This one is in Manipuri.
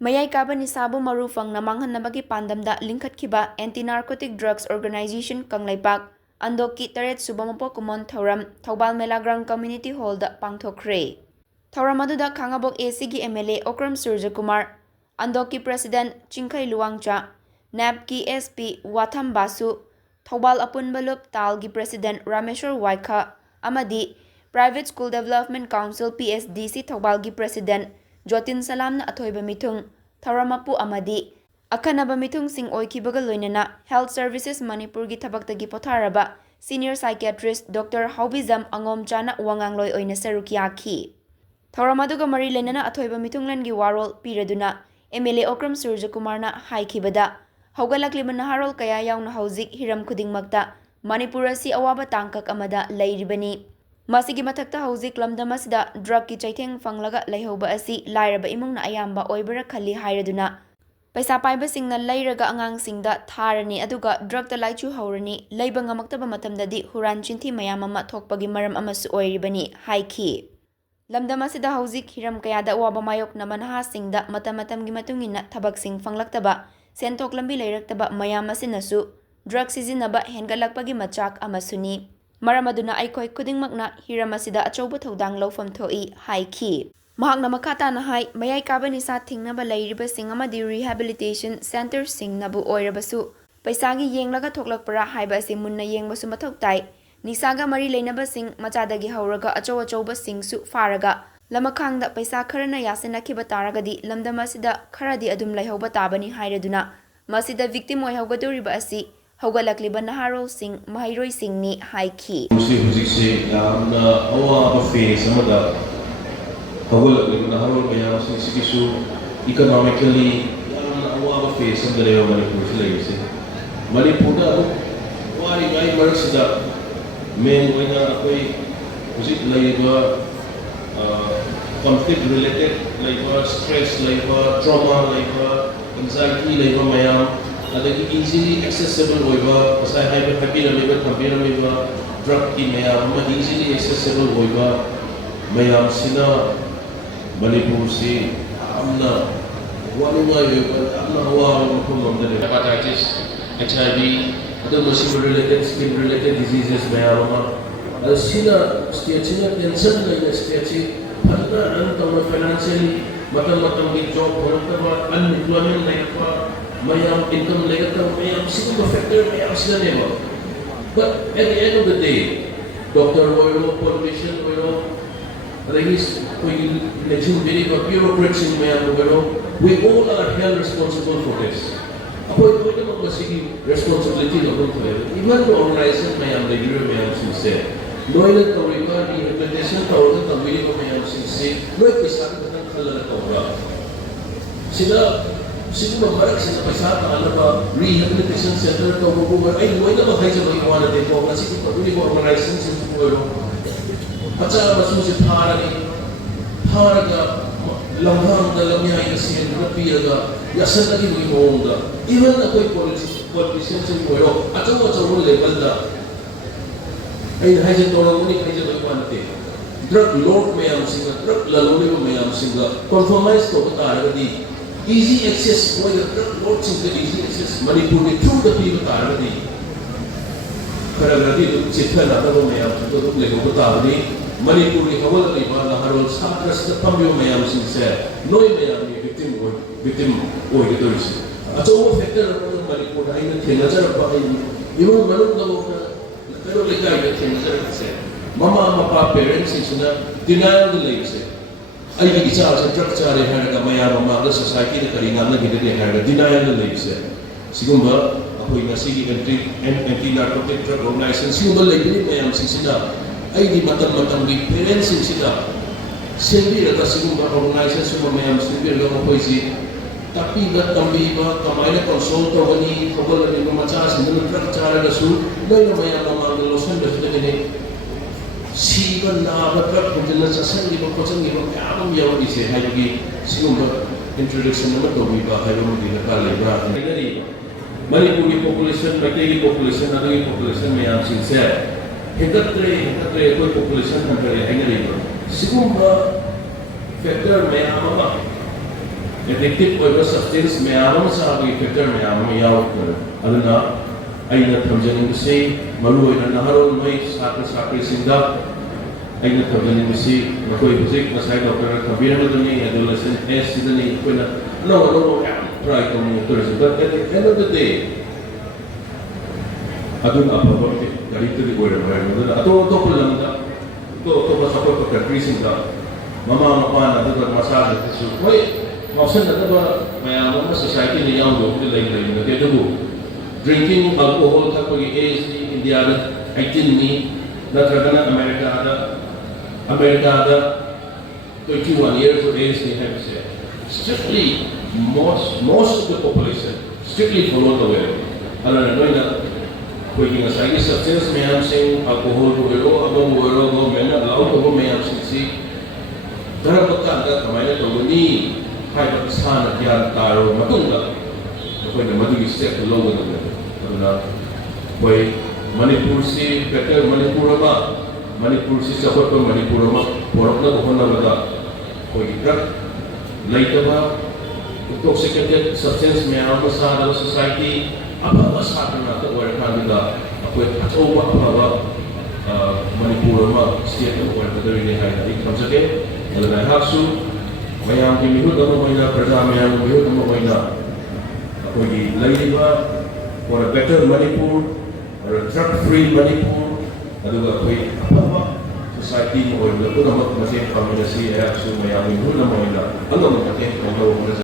ꯃꯌꯥꯏ ꯀꯥꯕ ꯅꯤꯁꯥꯕꯨ ꯃꯔꯨ ꯐꯪꯅ ꯃꯥꯡꯍꯟꯅꯕꯒꯤ ꯄꯥꯟꯗꯝꯗ ꯂꯤꯡꯈꯠꯈꯤꯕ ꯑꯦꯟꯇꯤ ꯅꯥꯔꯀꯣꯇꯤꯛ ꯗ꯭ꯔꯒꯁ ꯑꯣꯔꯒꯅꯥꯏꯖꯦꯁꯟ ꯀꯪꯂꯩꯄꯥꯛ ꯑꯟꯗꯣꯛꯀꯤ 8ꯁꯨꯕ ꯃꯄꯣꯛ ꯀꯨꯝꯑꯣꯟ ꯊꯧꯔꯝ ꯊꯧꯕꯥꯜ ꯃꯦꯂꯥ ꯒ꯭ꯔꯥꯎꯟ ꯀꯝꯃ꯭ꯌꯨꯅꯤꯇꯤ ꯍꯣꯜꯗ ꯄꯥꯡꯊꯣꯛꯈ꯭ꯔꯦ꯫ ꯊꯧꯔꯝ ꯑꯗꯨꯗ ꯈꯥꯡꯉꯕꯣꯛ ꯑꯦꯁꯤꯒꯤ MLA ꯑꯣꯀ꯭ꯔꯝ ꯁꯨꯔꯖꯀꯨꯃꯥꯔ, ꯑꯟꯗꯣꯛꯀꯤ ꯄ꯭ꯔꯦꯁꯤꯗꯦꯟꯠ ꯆꯤꯡꯈꯩ ꯂꯨꯋꯥꯡꯆꯥ, ꯅꯦꯞꯀꯤ SP ꯋꯥꯊꯝ ꯕꯥꯁꯨ, ꯊꯧꯕꯥꯜ ꯑꯄꯨꯟꯕ ꯂꯨꯞ ꯇꯥꯜꯒꯤ ꯄ꯭ꯔꯦꯁꯤꯗꯦꯟꯠ ꯔꯥꯃꯦꯁ꯭ꯋꯔ ꯋꯥꯏꯈ ꯑꯃꯗꯤ private school development council PSDC ꯊꯧꯕꯥꯜꯒꯤ ꯄ꯭ꯔꯦꯁꯤꯗꯦꯟꯠ ꯖꯣꯇꯤꯟ ꯁꯂꯥꯝꯅ ꯑꯊꯣꯏꯕ ꯃꯤꯊꯨꯡ, ꯊꯧꯔꯝ ꯃꯄꯨ ꯑꯃꯗꯤ ꯑꯈꯟꯅꯕ ꯃꯤꯊꯨꯡꯁꯤꯡ ꯑꯣꯏꯈꯤꯕꯒ ꯂꯣꯏꯅꯅ ꯍꯦꯜꯊ ꯁꯔꯚꯤꯁꯦꯁ ꯃꯅꯤꯄꯨꯔꯒꯤ ꯊꯕꯛꯇꯒꯤ ꯄꯣꯊꯥꯔꯕ ꯁꯤꯅꯤꯌꯔ ꯁꯥꯏꯀꯤꯌꯥꯇ꯭ꯔꯤꯁꯠ ꯗꯣꯛꯇꯔ ꯍꯥꯎꯕꯤꯖꯝ ꯑꯉꯣꯝꯆꯥꯅ ꯋꯥꯉꯥꯡꯂꯣꯏ ꯑꯣꯏꯅ ꯁꯔꯨꯛ ꯌꯥꯈꯤ꯫ ꯊꯧꯔꯝ ꯑꯗꯨꯒ ꯃꯔꯤ ꯂꯩꯅꯅ ꯑꯊꯣꯏꯕ ꯃꯤꯊꯨꯡꯂꯦꯟꯒꯤ ꯋꯥꯔꯣꯜ ꯄꯤꯔꯗꯨꯅ MLA ꯑꯣꯀ꯭ꯔꯝ ꯁꯨꯔꯖꯀꯨꯃꯥꯔꯅ ꯍꯥꯏꯈꯤꯕꯗ ꯍꯧꯒꯠꯂꯛꯂꯤꯕ ꯅꯍꯥꯔꯣꯜ ꯀꯌꯥ ꯌꯥꯎꯅ ꯍꯧꯖꯤꯛ ꯍꯤꯔꯝ ꯈꯨꯗꯤꯡꯃꯛꯇ ꯃꯅꯤꯄꯨꯔ ꯑꯁꯤ ꯑꯋꯥꯕ ꯇꯥꯡꯀꯛ ꯑꯃꯗ ꯂꯩꯔꯤꯕꯅꯤ꯫ ꯃꯁꯤꯒꯤ ꯃꯊꯛꯇ ꯍꯧꯖꯤꯛ ꯂꯝꯗꯝ ꯑꯁꯤꯗ ꯗ꯭ꯔꯒꯀꯤ ꯆꯩꯊꯦꯡ ꯐꯪꯂꯒ ꯂꯩꯍꯧꯕ ꯑꯁꯤ ꯂꯥꯏꯔꯕ ꯏꯃꯨꯡꯅ ꯑꯌꯥꯝꯕ ꯑꯣꯏꯕꯔ ꯈꯜꯂꯤ ꯍꯥꯏꯔꯗꯨꯅ ꯄꯩꯁꯥ ꯄꯥꯏꯕꯁꯤꯡꯅ ꯂꯩꯔꯒ ꯑꯉꯥꯡꯁꯤꯡꯗ ꯊꯥꯔꯅꯤ ꯑꯗꯨꯒ ꯗ꯭ꯔꯒꯇ ꯂꯥꯏꯆꯨꯍꯧꯔꯅꯤ, ꯂꯩꯕ ꯉꯝꯃꯛꯇꯕ ꯃꯇꯝꯗꯗꯤ ꯍꯨꯔꯥꯟ ꯆꯤꯟꯊꯤ ꯃꯌꯥꯝ ꯑꯃ ꯊꯣꯛꯄꯒꯤ ꯃꯔꯝ ꯑꯃꯁꯨ ꯑꯣꯏꯔꯤꯕꯅꯤ ꯍꯥꯏꯈꯤ꯫ ꯂꯝꯗꯝ ꯑꯁꯤꯗ ꯍꯧꯖꯤꯛ ꯍꯤꯔꯝ ꯀꯌꯥꯗ ꯑꯋꯥꯕ ꯃꯥꯌꯣꯛꯅꯕ ꯅꯍꯥꯁꯤꯡꯗ ꯃꯇꯝ ꯃꯇꯝꯒꯤ ꯃꯇꯨꯡ ꯏꯟꯅ ꯊꯕꯛꯁꯤꯡ ꯐꯪꯂꯛꯇꯕ, ꯁꯦꯟꯊꯣꯛ ꯂꯝꯕꯤ ꯂꯩꯔꯛꯇꯕ ꯃꯌꯥꯝ ꯑꯁꯤꯅꯁꯨ ꯗ꯭ꯔꯒ ꯁꯤꯖꯤꯟꯅꯕ ꯍꯦꯟꯒꯠꯂꯛꯄꯒꯤ ꯃꯆꯥꯛ ꯑꯃꯁꯨꯅꯤ꯫ ꯃꯔꯝ ꯑꯗꯨꯅ ꯑꯩꯈꯣꯏ ꯈꯨꯗꯤꯡꯃꯛꯅ ꯍꯤꯔꯝ ꯑꯁꯤꯗ ꯑꯆꯧꯕ ꯊꯧꯗꯥꯡ ꯂꯧꯐꯝ ꯊꯣꯛꯏ ꯍꯥꯏꯈꯤ꯫ ꯃꯍꯥꯛꯅ ꯃꯈꯥ ꯇꯥꯅ ꯍꯥꯏ ꯃꯌꯥꯏ ꯀꯥꯕ ꯅꯤꯁꯥ ꯊꯤꯡꯅꯕ ꯂꯩꯔꯤꯕꯁꯤꯡ ꯑꯃꯗꯤ ꯔꯤꯍꯦꯕꯤꯂꯤꯇꯦꯁꯟ ꯁꯦꯟꯇꯔꯁꯤꯡꯅꯕꯨ ꯑꯣꯏꯔꯕꯁꯨ ꯄꯩꯁꯥꯒꯤ ꯌꯦꯡꯂꯒ ꯊꯣꯛꯂꯛꯄꯔꯥ ꯍꯥꯏꯕ ꯑꯁꯤ ꯃꯨꯟꯅ ꯌꯦꯡꯕꯁꯨ ꯃꯊꯧ ꯇꯥꯏ꯫ ꯅꯤꯁꯥꯒ ꯃꯔꯤ ꯂꯩꯅꯕꯁꯤꯡ ꯃꯆꯥꯗꯒꯤ ꯍꯧꯔꯒ ꯑꯆꯧ ꯑꯆꯧꯕꯁꯤꯡꯁꯨ ꯐꯥꯔꯒ ꯂꯃꯈꯥꯡꯗ ꯄꯩꯁꯥ ꯈꯔꯅ ꯌꯥꯁꯤꯟꯅꯈꯤꯕ ꯇꯥꯔꯒꯗꯤ ꯂꯝꯗꯝ ꯑꯁꯤꯗ ꯈꯔꯗꯤ ꯑꯗꯨꯝ ꯂꯩꯍꯧꯕ ꯇꯥꯕꯅꯤ ꯍꯥꯏꯔꯗꯨꯅ ꯃꯁꯤꯗ ꯚꯤꯛꯇꯤꯝ ꯑꯣꯏꯍꯧꯒꯗꯧꯔꯤꯕ ꯑꯁꯤ ꯍꯧꯒꯠꯂꯛꯂꯤꯕ ꯅꯍꯥꯔꯣꯜꯁꯤꯡ ꯃꯍꯩꯔꯣꯏꯁꯤꯡꯅꯤ ꯍꯥꯏꯈꯤ꯫ ꯍꯧꯖꯤꯛꯁꯦ ꯌꯥꯝꯅ ꯑꯋꯥꯕ ꯐꯦꯁ ꯑꯃꯗ ꯍꯧꯒꯠꯂꯛꯂꯤꯕ ꯅꯍꯥꯔꯣꯜ ꯃꯌꯥꯝꯁꯤꯡꯁꯤꯒꯤꯁꯨ ꯏꯀꯣꯅꯣꯃꯤꯀꯦꯜꯂꯤ ꯌꯥꯝꯅ ꯑꯋꯥꯕ ꯐꯦꯁ ꯑꯃꯗ ꯂꯩꯕ ꯃꯅꯤꯄꯨꯔꯁꯤ ꯂꯩꯔꯤꯁꯦ꯫ ꯃꯅꯤꯄꯨꯔꯗ ꯑꯗꯨꯝ ꯋꯥꯔꯤꯉꯩ ꯃꯔꯛꯁꯤꯗ ꯃꯦꯟ ꯑꯣꯏꯅ ꯑꯩꯈꯣꯏ ꯍꯧꯖꯤꯛ ꯂꯩꯔꯤꯕ conflict related labor, stress labor, trauma labor, anxiety labor mayam, adagi easily accessible oiba, pasai habiramiba drug ki mayam ma easily accessible oiba mayam sina Manipur si amna wanuai oiba amna hawa mafum amdane hepatitis, HIV, other mosquito related, skin related diseases mayam ma sina state sina tension na state financially matam di job unemployment mayam income mayam siguro factor mayam sila nemo. But at the end of the day, doctor oilo, politician oilo, rehis bureaucrats mayam oilo, we all are held responsible for this. Apo ito naman masigi responsibility na kung even the organization mayam the Euro mayam sincere. Noy na tawag ka, rehabilitation tawag na tawag ko mayam sincere. Noy pisang na talaga tawag. Sila mabarak sila pasata ano ba rehabilitation center tawag ko ay noy na magay sa mga iwan natin ko kasi kung patuloy ko organization sa puwero. At sa mas mo si para ka langhang na lang niya kasi na pira yasan lagi mo yung onda. Even na ko'y politician sa puwero at sa level na ay hajan tolong ni hajan bagaimana drug lord mayam singa drug laluni mayam singa compromise to betara di easy access boy drug lord singa easy access Manipur ni through the people betara di karena di cipta na to mayam to lego betara di Manipur ni hawal ni ba naharol sabras na pamyo mayam singa noy mayam ni victim oy gitu isi atau factor Manipur ay na tinajar ba ay yung manung na pero ligay na tinasar kasi mama mapa parents sina denial the legs ay isa sa drug chare haraga maya mama the society na karinga na gidde haraga denial the legs sigumba ako'y nasigi anti narcotic drug organization sigumba lagi mayam sina ay di matang di parents sina sindi ra sigumba organization sa mayam sindi ra ako'y si tapi gat kami ba kamay na consult to gani kabal ni macha sino drug chare na su dai na maya mama losan da ni siban na ba drug kung sa san di ba ko sang ibang kaam yaw ise hayagi siguro introduction naman to ba hayo mo din nakala ba ngani Manipuri population Maitei population adagi population mayam sincere hekatre ko population ngani ngani siguro factor mayam mama addictive oiba substance mayam sa agi factor mayam yaw aduna aina thamjaning si malu oina naharon mai sakri singda aina thamjaning si nakoi bujik masai doctor khabir maduni adolescent s sidani koina no try to tourism but at the end of the day aduna apabot garito di goira mai aduna ato pulamda to masakot to country singda mama mapana aduna masada su koi mausan na ba mayam na society ni yaw do lai na kedu drinking alcohol thakpagi age ni India da 18 ni natragana America da 21 years of age ni have say strictly most of the population strictly follow the way ala na noina koi kinga sai substance mayam sing alcohol ko ero abang wero go mena law ko mayam sing si dara pakka da kamai to ni hai ba sana kya taro matunga koi na madu step logo na aduna koi Manipur si better Manipur si support Manipur ma porok na ko na wala koi drug later ba intoxicated substance may have sa society apa sa na to or kanida koi ato ba Manipur ma state ko or the really high I comes again aduna hasu mayam ki mihud mo maina praja mayam mihud mo maina koi laiba for a better Manipur or a drug-free Manipur, aduga koi apa society mo or the pura mat masih kami nasi so mayami hula mo ina ano mo kate